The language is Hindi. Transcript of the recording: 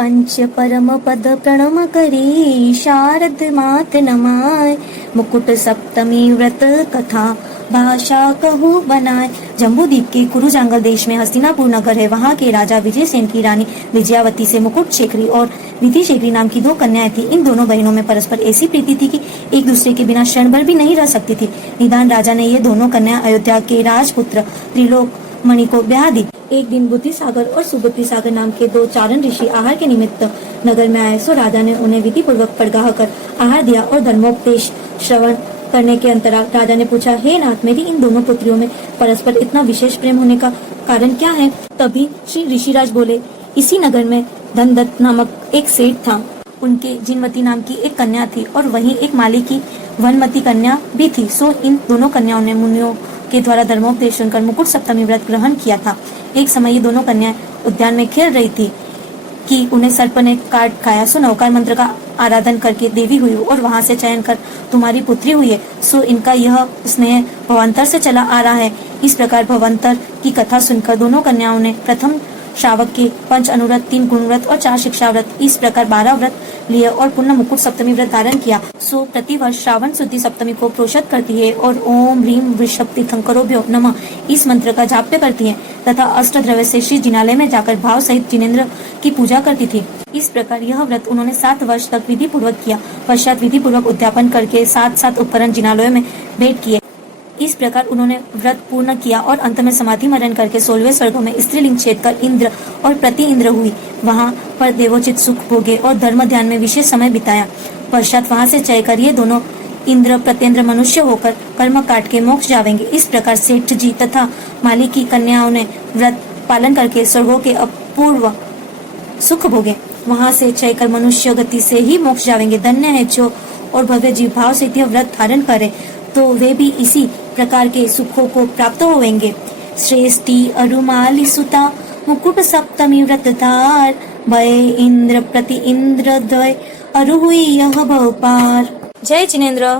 पंच परम पद प्रणम करी शारद मात नमाय। मुकुट सप्तमी व्रत कथा भाषा कहू बनाए। जम्बूद्वीप के कुरुजांगल देश में हस्तिनापुर नगर है। वहाँ के राजा विजयसेन की रानी विजयावती से मुकुट शेखरी और विधि शेखरी नाम की 2 कन्याएं थी। इन दोनों बहनों में परस्पर ऐसी प्रीति थी कि एक दूसरे के बिना क्षण भर भी नहीं रह सकती थी। निदान राजा ने ये दोनों कन्या अयोध्या के राजपुत्र त्रिलोक मणि को ब्याह दी। एक दिन बुद्धि सागर और सुबुद्धि सागर नाम के 2 चारण ऋषि आहार के निमित्त नगर में आए। सो राजा ने उन्हें विधि पूर्वक परगाह कर आहार दिया और धर्मोपदेश श्रवण करने के अंतराल राजा ने पूछा, हे नाथ, मेरी इन दोनों पुत्रियों में परस्पर इतना विशेष प्रेम होने का कारण क्या है? तभी श्री ऋषिराज बोले, इसी नगर में धनदत्त नामक एक सेठ था। उनके जिनवती नाम की एक कन्या थी और वहीं एक माली की वनमती कन्या भी थी। सो इन दोनों कन्याओं ने मुनियों के द्वारा धर्मोपदेश सुनकर मुकुट सप्तमी व्रत ग्रहण किया था। एक समय ये दोनों कन्याएं उद्यान में खेल रही थी कि उन्हें सर्प ने काट खाया। सो नवकार मंत्र का आराधन करके देवी हुई और वहां से चयन कर तुम्हारी पुत्री हुई है। सो इनका यह स्नेह भवंतर से चला आ रहा है। इस प्रकार भवंतर की कथा सुनकर दोनों कन्याओं ने प्रथम श्रावक के 5 अनुव्रत, 3 गुणव्रत और 4 शिक्षा व्रत, इस प्रकार 12 व्रत लिए और पुनः मुकुट सप्तमी व्रत धारण किया। सो प्रतिवर्ष श्रावण शुद्धि सप्तमी को प्रोषित करती है और ओम ह्रीम वृषभ तीर्थंकरोभ्यो नमः इस मंत्र का जाप्य करती है तथा अष्टद्रव्य से श्री जिनालय में जाकर भाव सहित जिनेन्द्र की पूजा करती थी। इस प्रकार यह व्रत उन्होंने 7 वर्ष तक विधि पूर्वक किया। पश्चात विधि पूर्वक उद्यापन करके 7 उपकरण जिनालय में भेंट किए। इस प्रकार उन्होंने व्रत पूर्ण किया और अंत में समाधि मरण करके 16वें स्वर्गों में स्त्रीलिंग छेद कर इंद्र और प्रति इंद्र हुई। वहां पर देवोचित सुख भोगे और धर्म ध्यान में विशेष समय बिताया। पश्चात वहां से चय कर ये दोनों इंद्र प्रत्येंद्र मनुष्य होकर कर्म काट के मोक्ष जावेंगे। इस प्रकार सेठ जी तथा माली की कन्याओं ने व्रत पालन करके स्वर्गों के अपूर्व सुख भोगे। वहां से चय कर मनुष्य गति से ही मोक्ष जावेंगे। धन्य है जो और भव्य जीव भाव से यह व्रत धारण करे तो वे भी इसी प्रकार के सुखों को प्राप्त होंगे। श्रेष्ठी अरुमाली सुता मुकुट सप्तमी व्रत धार भय इंद्र प्रति इंद्र द्वय अरु हुई यह भव पार। जय जिनेन्द्र।